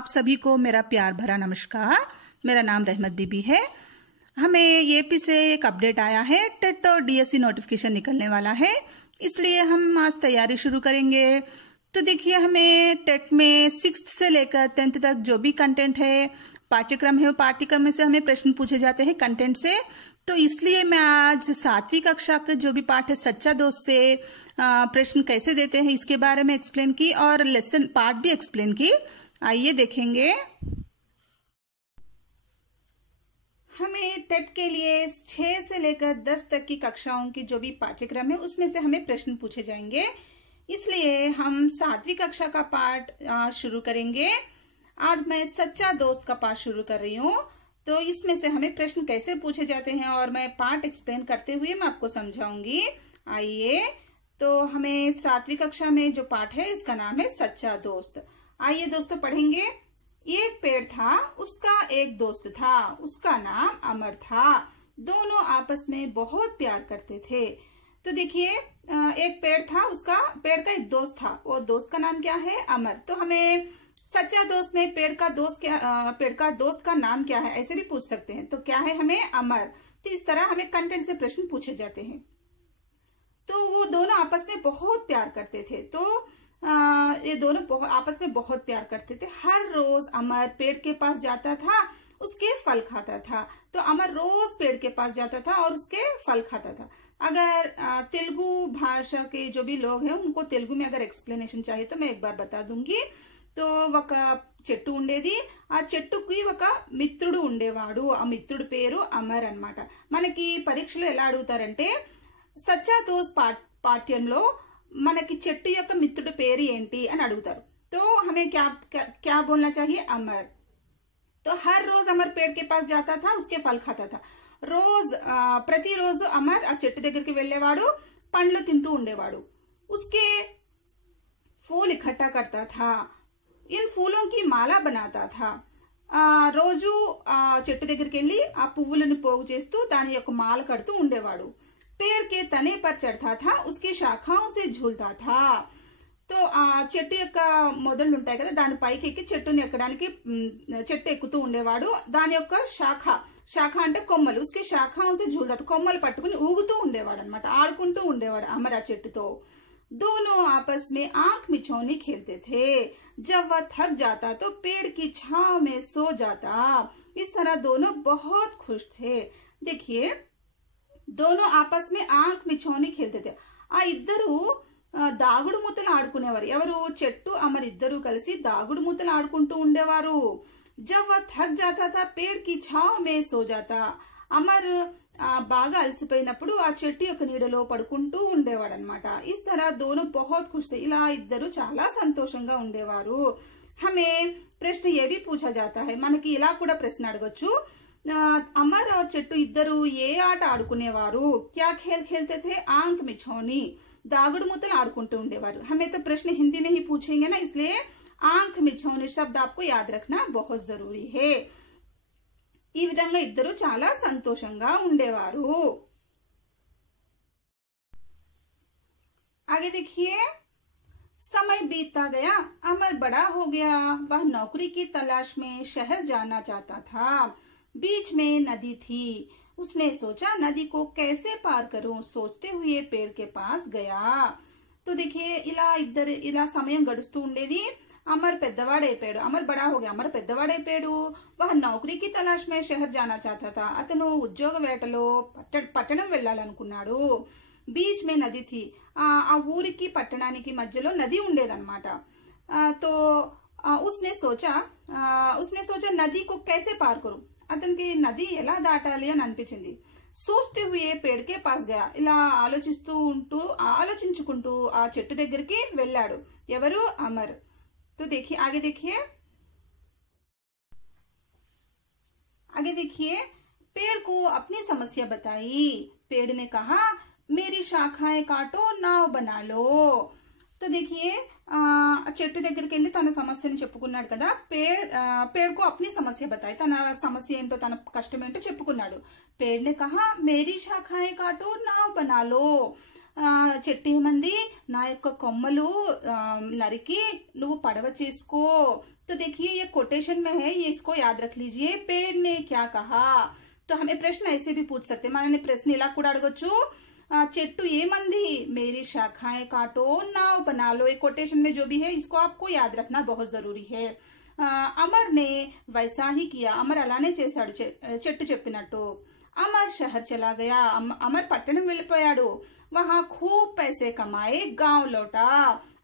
आप सभी को मेरा प्यार भरा नमस्कार। मेरा नाम रहमत बीबी है। हमें एपी से एक अपडेट आया है। टेट और डीएससी नोटिफिकेशन निकलने वाला है, इसलिए हम आज तैयारी शुरू करेंगे। तो देखिए, हमें टेट में 6th से लेकर 10th तक जो भी कंटेंट है, पाठ्यक्रम है, वो पाठ्यक्रम में से हमें प्रश्न पूछे जाते हैं कंटेंट से। तो इसलिए मैं आज 7वीं कक्षा का जो भी पाठ है सच्चा दोस्त से प्रश्न कैसे देते हैं इसके बारे में एक्सप्लेन की और लेसन पार्ट भी एक्सप्लेन की। आइए देखेंगे। हमें टेट के लिए 6 से लेकर 10 तक की कक्षाओं की जो भी पाठ्यक्रम है उसमें से हमें प्रश्न पूछे जाएंगे, इसलिए हम 7वीं कक्षा का पाठ शुरू करेंगे। आज मैं सच्चा दोस्त का पाठ शुरू कर रही हूँ। तो इसमें से हमें प्रश्न कैसे पूछे जाते हैं और मैं पाठ एक्सप्लेन करते हुए मैं आपको समझाऊंगी। आइए, तो हमें 7वीं कक्षा में जो पाठ है इसका नाम है सच्चा दोस्त। आइए दोस्तों पढ़ेंगे। एक पेड़ था, उसका एक दोस्त था, उसका नाम अमर था। दोनों आपस में बहुत प्यार करते थे। तो देखिए, एक पेड़ था, उसका पेड़ का एक दोस्त था, वो दोस्त का नाम क्या है? अमर। तो हमें सच्चा दोस्त में पेड़ का दोस्त का नाम क्या है ऐसे भी पूछ सकते हैं। तो क्या है? हमें अमर। तो इस तरह हमें कंटेंट से प्रश्न पूछे जाते हैं। तो वो दोनों आपस में बहुत प्यार करते थे। तो ये दोनों आपस में बहुत प्यार करते थे। हर रोज अमर पेड़ के पास जाता था, उसके फल खाता था। तो अमर रोज पेड़ के पास जाता था और उसके फल खाता था। अगर तेलुगु भाषा के जो भी लोग हैं उनको तेलुगु में अगर एक्सप्लेनेशन चाहिए तो मैं एक बार बता दूंगी। तो ఒక చెట్టు ఉండేది, ఆ చెట్టుకి ఒక మిత్రుడు ఉండేవాడు, ఆ మిత్రుడి పేరు అమర్ అన్నమాట। మనకి పరీక్షలో ఎలా అడుగుతారంటే సచ్చా దోస్త్ పాఠ్యంలో మనకి చెట్టు యొక్క మిత్రుడి పేరు ఏంటి అని అడుగుతారు। तो हमें क्या बोलना चाहिए? अमर। तो हर रोज अमर पेड़ के पास जाता था, उसके फल खाता था। ప్రతిరోజు అమర్ ఆ చెట్టు దగ్గరికి వెళ్లేవాడు, పండ్లు తింటూ ఉండేవాడు। उसके फूल इकट्ठा करता था, इन फूलों की माला बनाता था। రోజు చెట్టు దగ్గరికి వెళ్లి ఆ పువ్వులను పోగు చేస్తూ దాని యొక్క మాల కడుతూ ఉండేవాడు। पेड़ के तने पर चढ़ता था, उसकी शाखाओं से झूलता था। तो చెట్టు యొక్క మొదళ్ళు ఉంటాయి కదా, దాని పైకి ఎక్కి చెట్టుని ఎక్కడానికి చెట్టు ఎక్కుతూ ఉండేవాడు। దాని యొక్క శాఖ అంటే కొమ్మలు, उसकी शाखाओं से झूलता था, కొమ్మలు పట్టుకుని ఊగుతూ ఉండేవాడు అన్నమాట, ఆడుకుంటూ ఉండేవాడు అమర్ ఆ చెట్టుతో। दोनों आपस में आंख मिचौनी खेलते थे। जब वह थक जाता तो पेड़ की छांव में सो जाता। इस तरह दोनों बहुत खुश थे। देखिए, दोनों आपस में आंख मिचौनी खेलते थे। ఆ ఇద్దరు దాగుడు మూతలు ఆడుకునేవారు। ఎవరు? చెట్టు అమర్ ఇద్దరు కలిసి దాగుడు మూతలు ఆడుకుంటూ ఉండేవారు। जब वह थक जाता था पेड़ की छांव में सो जाता। అమర్ బాగా అలసిపోయినప్పుడు ఆ చెట్టు యొక్క నీడలో పడుకుంటూ ఉండేవాడు అనమాట। ఇస్ తరహ దోనో బహుత్ ఖుష్ थे। ఇలా ఇద్దరు చాలా సంతోషంగా ఉండేవారు। हमें प्रश्न ये भी पूछा जाता है, మనకి ఇలా కూడా ప్రశ్న అడగొచ్చు। అమర్ और చెట్టు ఇద్దరు ఏ ఆట ఆడుకునేవారు? क्या खेल खेलते थे? आंख मिचौनी, दागुड़ मूतल आడుకుంటూ ఉండేవారు। हमें तो प्रश्न हिंदी में ही पूछेंगे ना, इसलिए आंख मिचौनी शब्द आपको याद रखना बहुत जरूरी है। ఈ విధంగా ఇద్దరు చాలా సంతోషంగా ఉండేవారు। आगे देखिए, समय बीतता गया, अमर बड़ा हो गया। वह नौकरी की तलाश में शहर जाना चाहता था। बीच में नदी थी। उसने सोचा नदी को कैसे पार करूं। सोचते हुए पेड़ के पास गया। तो देखिए, ఇలా సమయం గడుస్తూ ఉండేది। అమర్ పెద్దవాడైపోయాడు, అమర్ బడా హో గయా, అమర్ పెద్దవాడైపోయాడు। వహ నౌకరీ కి తలాష్ మే షహర్ జానా చాతా థా, అతను ఉద్యోగ వేటలో పట్టణం వెళ్ళాలనుకున్నాడు। బీచ్ మే నది థీ, ఆ ఊరికి పట్టణానికి మధ్యలో నది ఉండేదన్నమాట। తో ఉస్నే సోచా నది కో కైసే పార్ కరు, అతనికి నది ఎలా దాటాలి అని అనిపించింది। సోచ్తే హుయే పేడ్ కే పాస్ గయా, ఇలా ఆలోచించుకుంటూ ఆ చెట్టు దగ్గరికి వెళ్ళాడు। ఎవరు? అమర్। तो देखिए, आगे देखिए, पेड़ को अपनी समस्या बताई। पेड़ ने कहा, मेरी शाखाएं काटो, नाव बना लो। तो देखिए, చెట్టు దగ్గరికి వెళ్ళి తన సమస్యను చెప్పుకున్నాడు కదా। पेड़ को अपनी समस्या बताई, తన సమస్య ఏంటో తన కష్టం ఏంటో చెప్పుకున్నాడు। पेड़ ने कहा, मेरी शाखाएं काटो, नाव बना लो। చెట్టు ఏమంది, నా యొక్క కొమ్మలు నరికి నువ్వు పడవ చేసుకో, तो देखिए ये कोटेशन में है, ये इसको याद रख लीजिए। पेड़ ने क्या कहा, तो हमें प्रश्न ऐसे भी पूछ सकते हैं। माने प्रश्न ఇలా కూడా అడగొచ్చు, చెట్టు ఏమంది, मेरी शाखाएं काटो नाव बना लो। एक कोटेशन में जो भी है इसको आपको याद रखना बहुत जरूरी है। అమర్ నే వైసా హీ కియా, అమర్ అలానే చేశాడు చెట్టు చెప్పినట్టు। అమర్ షహర్ చలా గయా, అమర్ పట్టణం వెళ్ళిపోయాడు। వహా ఖూబ్ పైసే కమాయే గావ్ లోటా,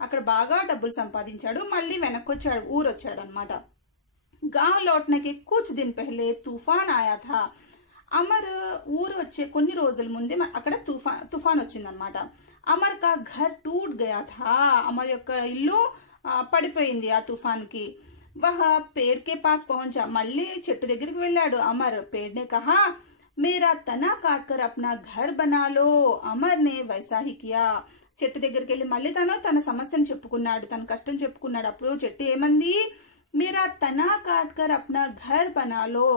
అక్కడ బాగా డబ్బులు సంపాదించాడు, మళ్ళీ వెనక్కి వచ్చాడు, ఊరు వచ్చాడు అనమాట। గావ్ లౌట్నే కే కుచ్ దిన్ పహలే తూఫాన్ ఆయా థా, అమర్ ఊరు వచ్చే కొన్ని రోజుల ముందే అక్కడ తుఫాన్ వచ్చిందనమాట। అమర్ కా ఘర్ టూట్ గయా థా, అమర్ యొక్క ఇల్లు పడిపోయింది ఆ తుఫాన్ కి। వహ పేడ్ కే పాస్ పహుంచా, మళ్ళీ చెట్టు దగ్గరికి వెళ్ళాడు అమర్। పేడ్ నే కహా మేరా తనా కాట్ కర్ అప్నా ఘర్ బనా లో, అమర్ నే వైసా హీ కియా। చెట్టు దగ్గరికి వెళ్ళి మళ్ళీ తన సమస్యను చెప్పుకున్నాడు, తన కష్టం చెప్పుకున్నాడు। అప్పుడు చెట్టు ఏమంది, मेरा तना काट कर अपना घर बना लो।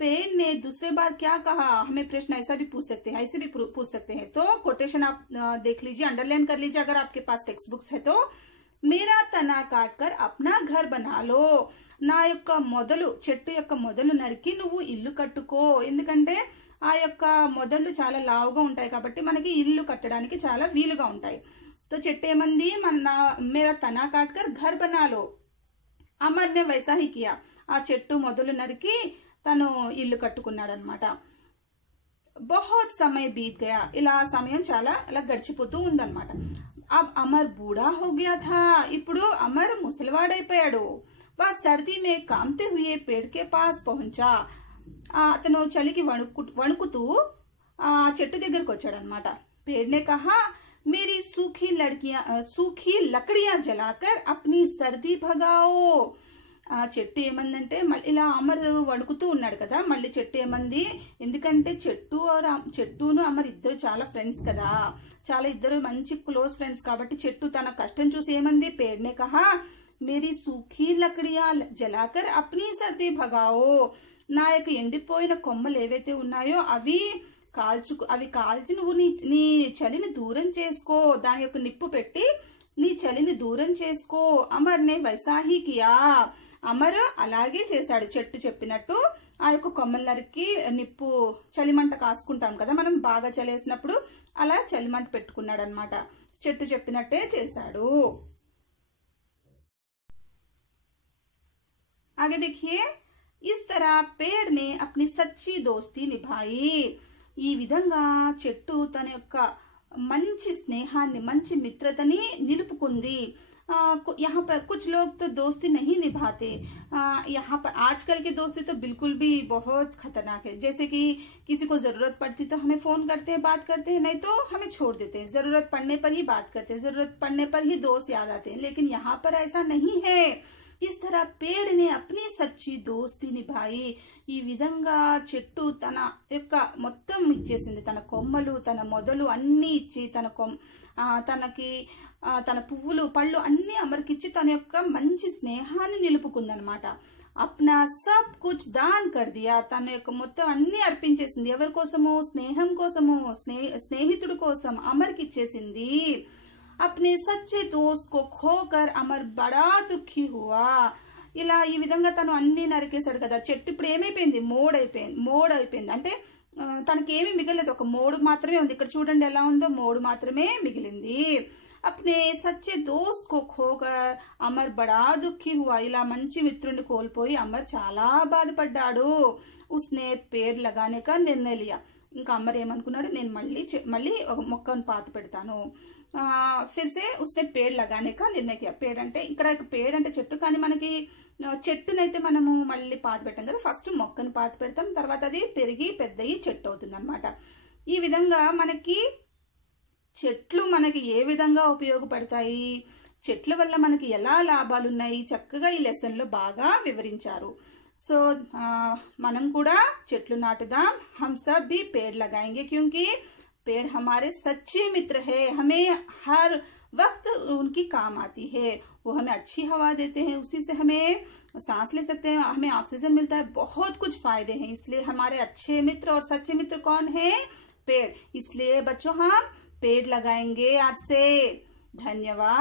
पेड़ ने दूसरे बार क्या कहा, हमें प्रश्न ऐसा भी पूछ सकते हैं, ऐसे भी पूछ सकते हैं। तो कोटेशन आप देख लीजिए, अंडरलाइन कर लीजिए अगर आपके पास टेक्स्ट बुक्स है तो। मेरा तना काट कर अपना घर बना लो, నా యొక్క మొదలు, చెట్టు యొక్క మొదలు నరికి నువ్వు ఇల్లు కట్టుకో। ఎందుకంటే ఆ యొక్క మొదళ్ళు చాలా లావుగా ఉంటాయి కాబట్టి మనకి ఇల్లు కట్టడానికి చాలా వీలుగా ఉంటాయి। తో చెట్టు ఏమంది, మేరా తనా కాట్ కర్ ఘర్ బనా లో, అమర్ నే వైసా హీ కియా, ఆ చెట్టు మొదలు నరికి తను ఇల్లు కట్టుకున్నాడు అనమాట। బహుత్ సమయ బీత్ గయా, ఇలా సమయం చాలా అలా గడిచిపోతూ ఉందన్నమాట। అబ్ అమర్ బూఢా హో గయా థా, ఇప్పుడు అమర్ ముసలివాడైపోయాడు। వా సర్దీ మే కాంతే హుయే పేడ్ కే పాస్ పహుంచా, అతను చలికి వణుకుతూ ఆ చెట్టు దగ్గరకు వచ్చాడు అనమాట। పేడ్ నే కహా मेरी सूखी लकड़ियां जलाकर अपनी सर्दी भगाओ। చెట్టు ఏమందంటే, ఇలా అమర్ వణుకుతూ ఉన్నాడు కదా, మళ్ళీ చెట్టు ఏమంది, ఎందుకంటే చెట్టును అమర్ ఇద్దరు చాలా ఫ్రెండ్స్ కదా, చాలా ఇద్దరు మంచి క్లోజ్ ఫ్రెండ్స్ కాబట్టి చెట్టు తన కష్టం చూసి ఏమంది, పేడ్నే కహా మేరీ సూఖీ లకడియా జలాకర్ అప్నీ సర్దీ భగాओ, నా యొక్క ఎండిపోయిన కొమ్మలు ఏవైతే ఉన్నాయో అవి కాల్చి నువ్వు నీ చలిని దూరం చేసుకో, దాని యొక్క నిప్పు పెట్టి నీ చలిని దూరం చేసుకో। అమర్ నే వైసా హీ కియా, అమర్ అలాగే చేశాడు, చెట్టు చెప్పినట్టు ఆ యొక్క కొమ్మలు నరికి నిప్పు, చలిమంట కాసుకుంటాం కదా మనం బాగా చలేసినప్పుడు, అలా చలిమంట పెట్టుకున్నాడు అనమాట, చెట్టు చెప్పినట్టే చేశాడు। आगे देखिए, इस तरह पेड़ ने अपनी सच्ची दोस्ती निभाई। ఈ విధంగా చెట్టు తన యొక్క మంచి స్నేహాన్ని, మంచి మిత్రతని నిలుపుకుంది। यहाँ पर कुछ लोग तो दोस्ती नहीं निभाते, यहाँ पर आजकल की दोस्ती तो बिल्कुल भी बहुत खतरनाक है। जैसे कि किसी को जरूरत पड़ती तो हमें फोन करते हैं, बात करते हैं, नहीं तो हमें छोड़ देते हैं। जरूरत पड़ने पर ही बात करते हैं, जरूरत पड़ने पर ही दोस्त याद आते हैं। लेकिन यहाँ पर ऐसा नहीं है। इस तरह पेड़ ने अपनी सच्ची दोस्ती निभाई। ఈ విధంగా చెట్టు తన యొక్క మొత్తం ఇచ్చేసింది, తన కొమ్మలు, తన మొదలు అన్ని ఇచ్చి, తనకి తన పువ్వులు, పళ్ళు అన్ని అమర్కిచ్చి తన యొక్క మంచి స్నేహాన్ని నిలుపుకుందనమాట। అప్నా సబ్ కుచ్ దాన్ కర్ దియా, తన యొక్క మొత్తం అన్ని అర్పించేసింది। ఎవరి కోసము, స్నేహం కోసము, స్నేహితుడి కోసం అమర్కి ఇచ్చేసింది। अपने सच्चे दोस्त को खोकर अमर बड़ा दुखी हुआ। ఇలా ఈ విధంగా తను అన్ని నరికేశాడు కదా, చెట్టు ఇప్పుడు ఏమైపోయింది, మోడైపోయింది అంటే తనకి ఏమీ మిగలేదు, ఒక మోడు మాత్రమే ఉంది। ఇక్కడ చూడండి ఎలా ఉందో, మోడు మాత్రమే మిగిలింది। अपने सच्चे दोस्त को खोकर अमर बड़ा दुखी हुआ। ఇలా మంచి మిత్రుడిని కోల్పోయి అమర్ చాలా బాధపడ్డాడు। उसने पेड़ लगाने का निर्णय लिया। ఇంకా అమర్ ఏమనుకున్నాడు, నేను మళ్ళీ ఒక మొక్కను పాత పెడతాను। फिर से उसने पेड़ लगाने का निर्णय किया। पेड़ అంటే ఇక్కడ పేడ్ అంటే చెట్టు, కానీ మనకి చెట్టునైతే మనము మళ్ళీ పాత పెట్టాం కదా, ఫస్ట్ మొక్కను పాత పెడతాం, తర్వాత అది పెరిగి పెద్దయి చెట్టు అవుతుంది అనమాట। ఈ విధంగా మనకి చెట్లు మనకి ఏ విధంగా ఉపయోగపడతాయి, చెట్ల వల్ల మనకి ఎలా లాభాలు ఉన్నాయి, చక్కగా ఈ లెసన్ లో బాగా వివరించారు। సో మనం కూడా చెట్లు నాటుదాం। हम सब भी पेड़ लगाएंगे क्योंकि पेड़ हमारे सच्चे मित्र है, हमें हर वक्त उनकी काम आती है। वो हमें अच्छी हवा देते हैं, उसी से हमें सांस ले सकते हैं, हमें ऑक्सीजन मिलता है, बहुत कुछ फायदे हैं। इसलिए हमारे अच्छे मित्र और सच्चे मित्र कौन है, पेड़। इसलिए बच्चों हम पेड़ लगाएंगे आज से। धन्यवाद।